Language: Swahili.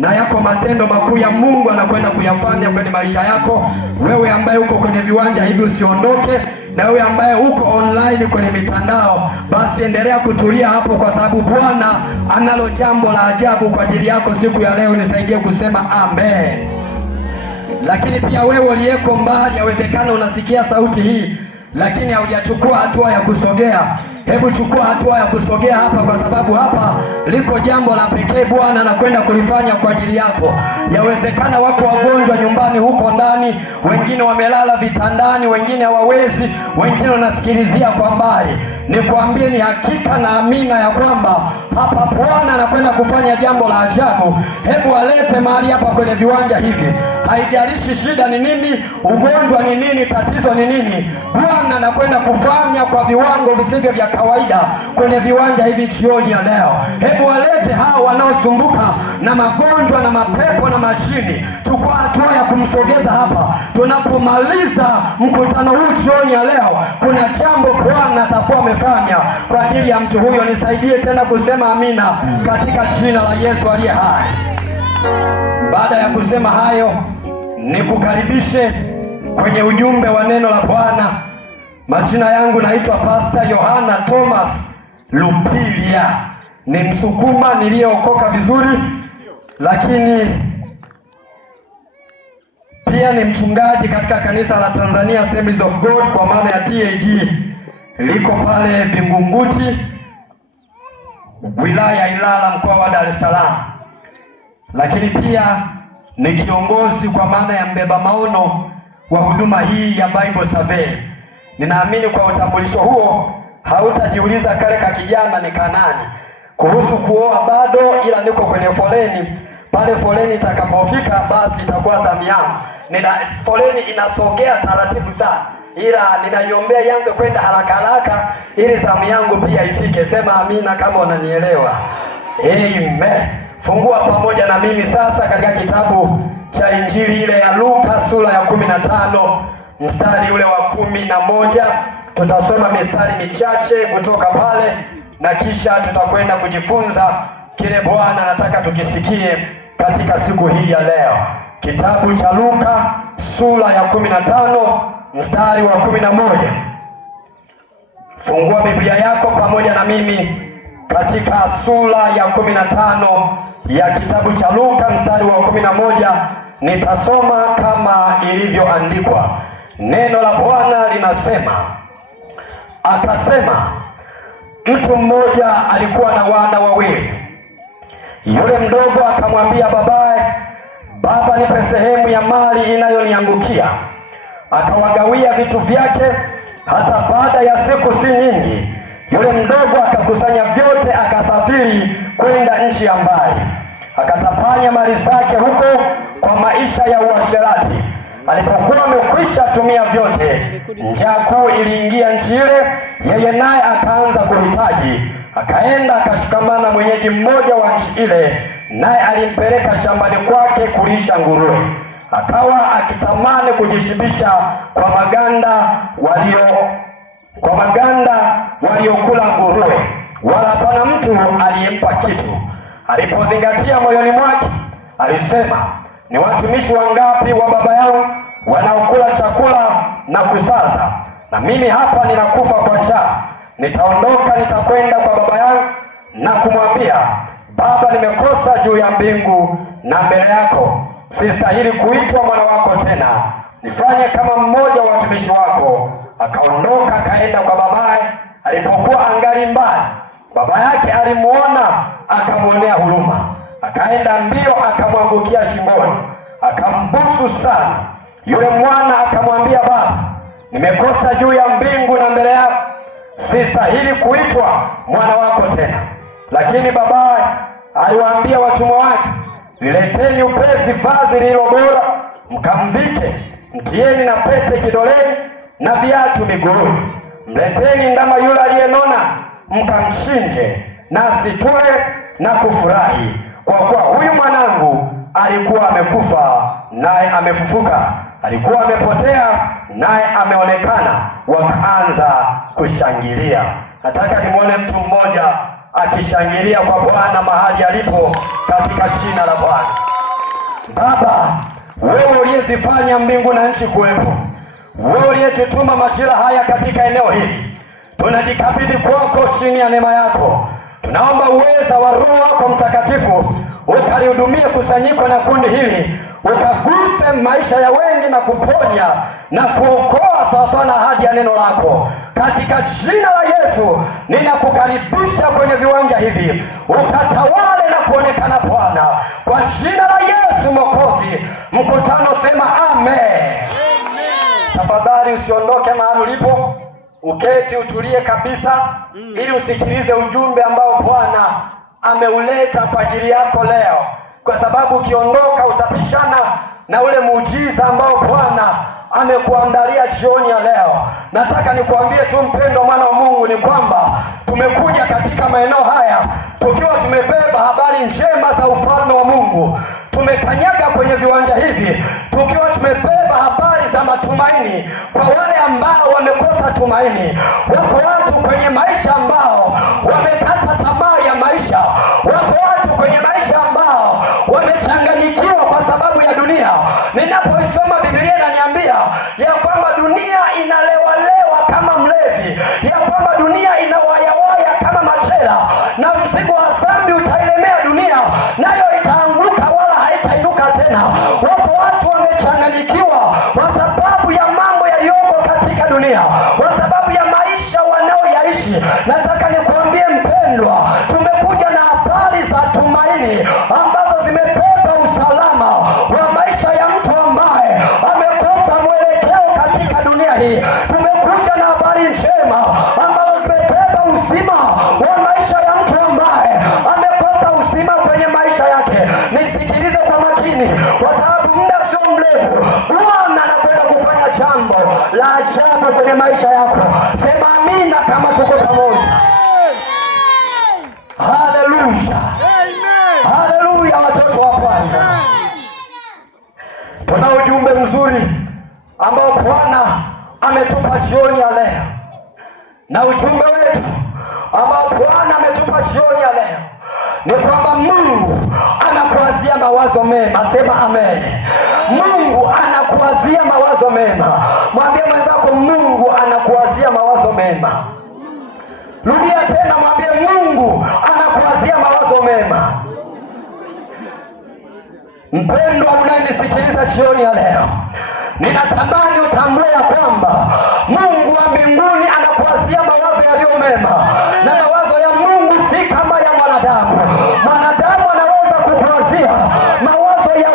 na yako matendo makuu ya Mungu anakwenda kuyafanya kwenye maisha yako. Wewe ambaye uko kwenye viwanja hivi usiondoke, na wewe ambaye uko online kwenye mitandao, basi endelea kutulia hapo, kwa sababu Bwana analo jambo la ajabu kwa ajili yako siku ya leo. Nisaidie kusema amen. Lakini pia wewe uliyeko mbali, yawezekana unasikia sauti hii lakini haujachukua hatua ya kusogea. Hebu chukua hatua ya kusogea hapa, kwa sababu hapa liko jambo la pekee Bwana anakwenda kulifanya kwa ajili yako. Yawezekana wako wagonjwa nyumbani huko ndani, wengine wamelala vitandani, wengine hawawezi, wengine wanasikilizia kwa mbali. Nikwambie, ni hakika na amina ya kwamba hapa Bwana anakwenda kufanya jambo la ajabu. Hebu walete mahali hapa kwenye viwanja hivi. Haijalishi shida ni nini, ugonjwa ni nini, tatizo ni nini, Bwana anakwenda kufanya kwa viwango visivyo vya kawaida kwenye viwanja hivi jioni ya leo. Hebu walete hao wanaosumbuka na magonjwa na mapepo na majini. Chukua hatua ya kumsogeza hapa. Tunapomaliza mkutano huu jioni ya leo, kuna jambo Bwana atakuwa amefanya kwa ajili ya mtu huyo. Nisaidie tena kusema amina katika jina la Yesu aliye hai. Baada ya kusema hayo, nikukaribishe kwenye ujumbe wa neno la Bwana. Majina yangu naitwa Pastor Yohana Thomas Lupilia. Ni Msukuma niliyeokoka vizuri, lakini pia ni mchungaji katika kanisa la Tanzania Assemblies of God, kwa maana ya TAG, liko pale Vingunguti, wilaya ya Ilala, mkoa wa Dar es Salaam. Lakini pia ni kiongozi kwa maana ya mbeba maono wa huduma hii ya Bible Survey. Ninaamini kwa utambulisho huo hautajiuliza kale ka kijana ni kanani kuhusu kuoa bado, ila niko kwenye foleni. Pale foleni itakapofika basi itakuwa zamu yangu. Foleni inasogea taratibu sana, ila ninaiombea ianze kwenda haraka haraka ili zamu yangu pia ifike. Sema amina kama unanielewa. Amen. Fungua pamoja na mimi sasa katika kitabu cha Injili ile ya Luka sura ya 15 mstari ule wa 11. Tutasoma mistari michache kutoka pale na kisha tutakwenda kujifunza kile Bwana anataka tukisikie katika siku hii ya leo. Kitabu cha Luka sura ya 15 mstari wa 11. Fungua Biblia yako pamoja na mimi katika sura ya 15 ya kitabu cha Luka mstari wa 11. Nitasoma kama ilivyoandikwa. Neno la Bwana linasema, akasema, mtu mmoja alikuwa na wana wawili. Yule mdogo akamwambia babaye, baba, nipe sehemu ya mali inayoniangukia. Akawagawia vitu vyake. Hata baada ya siku si nyingi, yule mdogo akakusanya vyote, akasafiri kwenda nchi ya mbali, akatapanya mali zake huko kwa maisha ya uasherati. Alipokuwa amekwisha tumia vyote, njaa kuu iliingia nchi ile, yeye naye akaanza kuhitaji. Akaenda akashikamana mwenyeji mmoja wa nchi ile, naye alimpeleka shambani kwake kulisha nguruwe. Akawa akitamani kujishibisha kwa maganda waliokula nguruwe, wala hapana mtu aliyempa kitu. Alipozingatia moyoni mwake, alisema, ni watumishi wangapi wa baba yangu wanaokula chakula na kusaza, na mimi hapa ninakufa kwa njaa. Nitaondoka, nitakwenda kwa baba yangu na kumwambia, Baba, nimekosa juu ya mbingu na mbele yako, sistahili kuitwa mwana wako tena. Nifanye kama mmoja wa watumishi wako. Akaondoka akaenda kwa babaye. Alipokuwa angali mbali, baba yake alimuona, akamwonea huruma, akaenda mbio, akamwangukia shingoni, akambusu sana. Yule mwana akamwambia, Baba, nimekosa juu ya mbingu na mbele yako, sistahili kuitwa mwana wako tena. Lakini babaye aliwaambia watumwa wake, nileteni upesi vazi lililo bora, mkamvike, mtieni na pete kidoleni na viatu miguuni. Mleteni ndama yule aliyenona, mkamchinje, nasi tule na kufurahi, kwa kuwa huyu mwanangu alikuwa amekufa naye amefufuka, alikuwa amepotea naye ameonekana. Wakaanza kushangilia. Nataka nimwone mtu mmoja akishangilia kwa Bwana mahali alipo katika jina la Bwana. uliyezifanya mbingu na nchi kuwepo, wewe uliyetutuma majira haya katika eneo hili, tunajikabidhi kwako chini ya neema yako. Tunaomba uweza wa Roho wako Mtakatifu ukalihudumie kusanyiko na kundi hili, ukaguse maisha ya wengi na kuponya na kuokoa sawasawa na ahadi ya neno lako. Katika jina la Yesu ninakukaribisha kwenye viwanja hivi, ukatawale na kuonekana Bwana, kwa jina la Yesu Mwokozi. Mkutano sema amen. Tafadhali usiondoke mahali ulipo, uketi utulie kabisa, ili usikilize ujumbe ambao Bwana ameuleta kwa ajili yako leo, kwa sababu ukiondoka utapishana na ule muujiza ambao Bwana amekuandalia jioni ya leo. Nataka nikuambie tu mpendwa mwana wa Mungu, ni kwamba tumekuja katika maeneo haya tukiwa tumebeba habari njema za ufalme wa Mungu. Tumekanyaga kwenye viwanja hivi tukiwa tumebeba habari za matumaini kwa wale ambao wamekosa tumaini. Wako watu kwenye maisha ambao wamekata tamaa ya maisha. Wako watu kwenye maisha ambao wamechanganyikiwa kwa sababu ya dunia. Ninapoisoma Biblia inaniambia ya kwamba dunia inalewalewa kama mlevi, ya kwamba dunia inawayawaya kama machela, na mzigo wa dhambi utailemea dunia, nayo itaanguka wala haitainuka tena. Wako watu wamechanganyikiwa kwa sababu ya mambo yaliyoko katika dunia, kwa sababu ya maisha wanaoyaishi. Nataka nikuambie mpendwa, tumekuja na habari za tumaini ambazo zimebeba usalama wa maisha ya mtu ambaye amekosa mwelekeo katika dunia hii. Tumekuja na habari njema ambazo zimebeba uzima wa maisha ya mtu ambaye amekosa uzima kwenye maisha yake. Nisikilize kwa makini, kwa sababu muda sio mrefu Bwana anakwenda kufanya jambo la ajabu kwenye maisha yako. Sema amina kama tuko pamoja. Haleluya, haleluya, watoto wa Bwana. Tuna ujumbe mzuri ambao Bwana ametupa jioni ya leo, na ujumbe wetu ambao Bwana ametupa jioni ya leo ni kwamba Mungu anakuwazia mawazo mema. Sema amen. Mungu anakuwazia mawazo mema. Mwambie mwenzako, Mungu anakuwazia mawazo mema. Rudia tena, mwambie Mungu anakuwazia mawazo mema. Mpendwa unayenisikiliza jioni ya leo, ninatamani utambue ya kwamba Mungu wa mbinguni anakuwazia mawazo yaliyo mema, na mawazo ya Mungu si kama ya mwanadamu. Mwanadamu anaweza kukuwazia mawazo ya